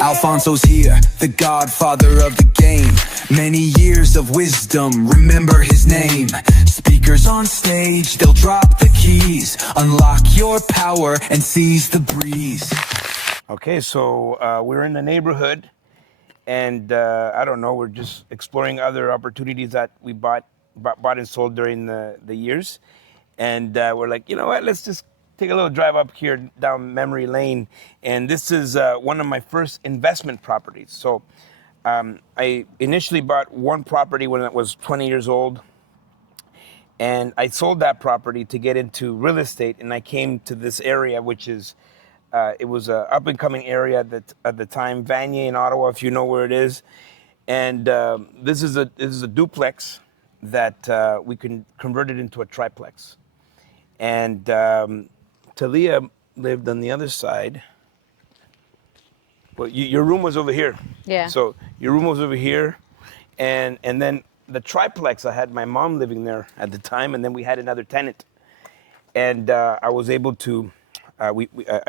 Alfonso's here, the godfather of the game. Many years of wisdom, remember his name. Speakers on stage, they'll drop the keys. Unlock your power and seize the breeze. Okay, so we're in the neighborhood, and I don't know, we're just exploring other opportunities that we bought and sold during the years. And we're like, you know what, let's just take a little drive up here down memory lane. And this is one of my first investment properties. So I initially bought one property when I was 20 years old. And I sold that property to get into real estate. And I came to this area, which is, it was an up and coming area that at the time, Vanier in Ottawa, if you know where it is. And this is a duplex that we can convert it into a triplex. And Talia lived on the other side. Well, your room was over here. Yeah. So your room was over here, and then the triplex, I had my mom living there at the time, and then we had another tenant. And I was able to, I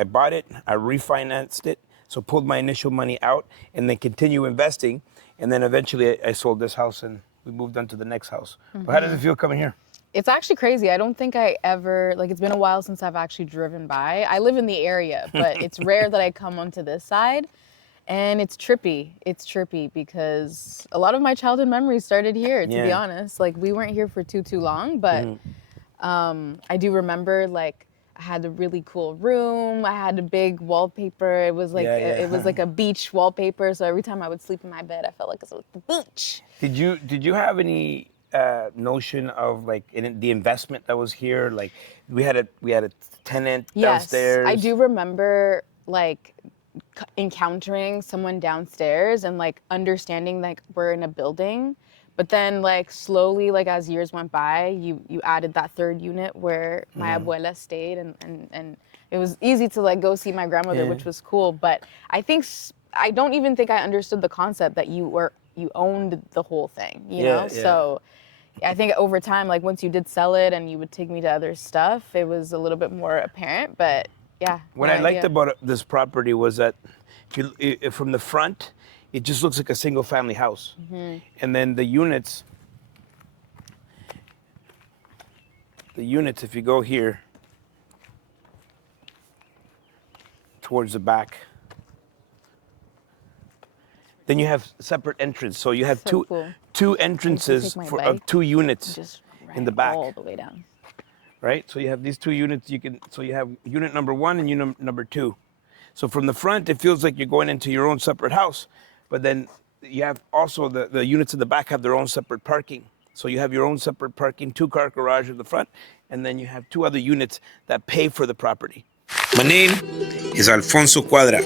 bought it, I refinanced it, so pulled my initial money out, and then continue investing. And then eventually I sold this house, and we moved on to the next house. Mm-hmm. But how does it feel coming here? It's actually crazy. I don't think I ever, it's been a while since I've actually driven by. I live in the area, but it's rare that I come onto this side. And it's trippy. It's trippy because a lot of my childhood memories started here, to be honest. We weren't here for too long, but I do remember, I had a really cool room. I had a big wallpaper. It was it was like a beach wallpaper. So every time I would sleep in my bed, I felt like it was the beach. Did you have any notion of the investment that was here? We had a tenant downstairs. Yes, I do remember encountering someone downstairs and understanding we're in a building, but then slowly as years went by, you added that third unit where my abuela stayed, and it was easy to go see my grandmother, which was cool. But I don't even think I understood the concept that you owned the whole thing, you know? So I think over time, once you did sell it and you would take me to other stuff, it was a little bit more apparent, but yeah. What I liked about this property was that from the front, it just looks like a single family house. Mm-hmm. And then the units, if you go here towards the back, then you have separate entrance. So you have two entrances of two units in the back. All the way down. Right? So you have these two units. So you have unit number one and unit number two. So from the front, it feels like you're going into your own separate house. But then you have also the units in the back have their own separate parking. So you have your own separate parking, 2-car garage at the front, and then you have 2 other units that pay for the property. My name is Alfonso Cuadra.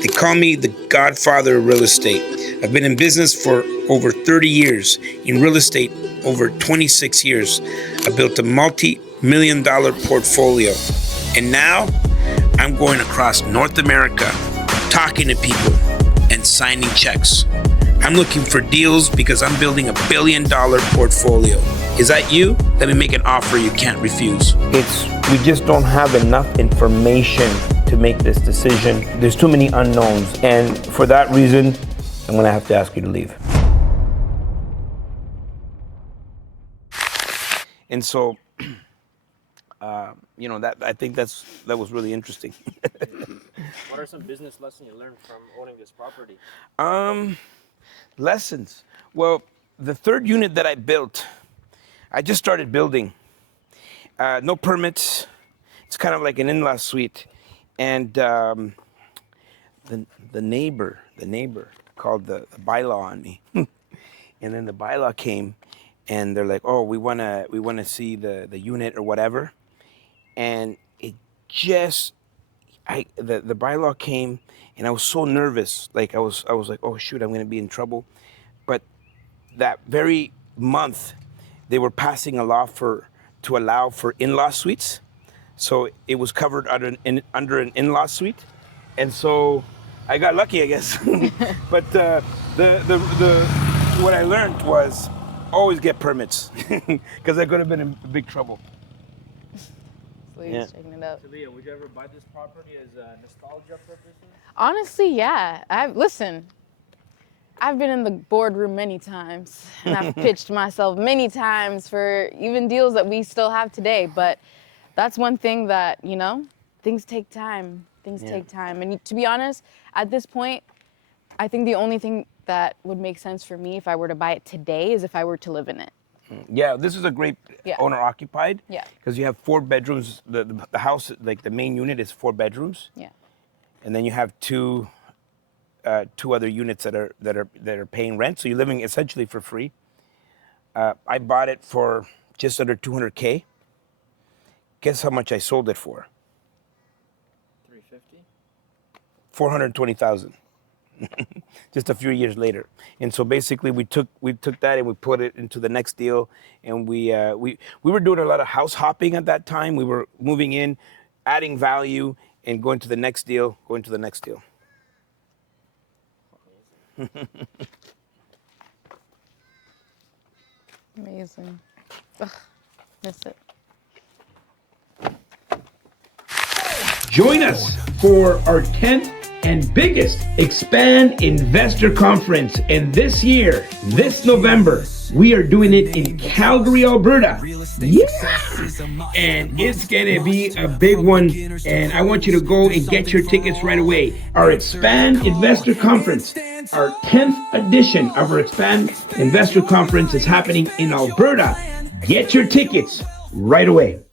They call me the godfather of real estate. I've been in business for over 30 years, in real estate over 26 years. I built a multi-million-dollar portfolio. And now I'm going across North America, talking to people and signing checks. I'm looking for deals because I'm building a $1 billion portfolio. Is that you? Let me make an offer you can't refuse. We just don't have enough information to make this decision. There's too many unknowns. And for that reason, I'm gonna have to ask you to leave. And so, I think that was really interesting. What are some business lessons you learned from owning this property? Lessons. Well, the third unit that I built, I just started building. No permits. It's kind of like an in-law suite. And the neighbor called the bylaw on me. And then the bylaw came, and they're like, "Oh, we wanna see the unit or whatever." And it just, the bylaw came, and I was so nervous. I was like, "Oh shoot, I'm gonna be in trouble." But that very month, they were passing a law to allow for in-law suites. So it was covered under an in-law suite, and so I got lucky, I guess. But what I learned was always get permits, because I could have been in big trouble. please, Yeah. checking it out. Talia, would you ever buy this property as nostalgia purposes? Honestly, yeah. I've been in the boardroom many times, and I've pitched myself many times for even deals that we still have today. But that's one thing that, you know, things take time. Things take time. And to be honest, at this point, I think the only thing that would make sense for me if I were to buy it today is if I were to live in it. Yeah, this is a great Yeah. owner occupied. Yeah. Because you have 4 bedrooms. The house, like the main unit, is 4 bedrooms, Yeah. and then you have two other units that are paying rent. So you're living essentially for free. I bought it for just under $200K. Guess how much I sold it for? 350. $420,000. Just a few years later. And so basically we took that and we put it into the next deal, and we were doing a lot of house hopping at that time. We were moving in, adding value, and going to the next deal, going to the next deal. Amazing. Ugh, miss it. Join us for our 10th and biggest Expand Investor Conference. And this year, this November, we are doing it in Calgary, Alberta. Yeah! And it's gonna be a big one. And I want you to go and get your tickets right away. Our Expand Investor Conference, our 10th edition of our Expand Investor Conference is happening in Alberta. Get your tickets right away.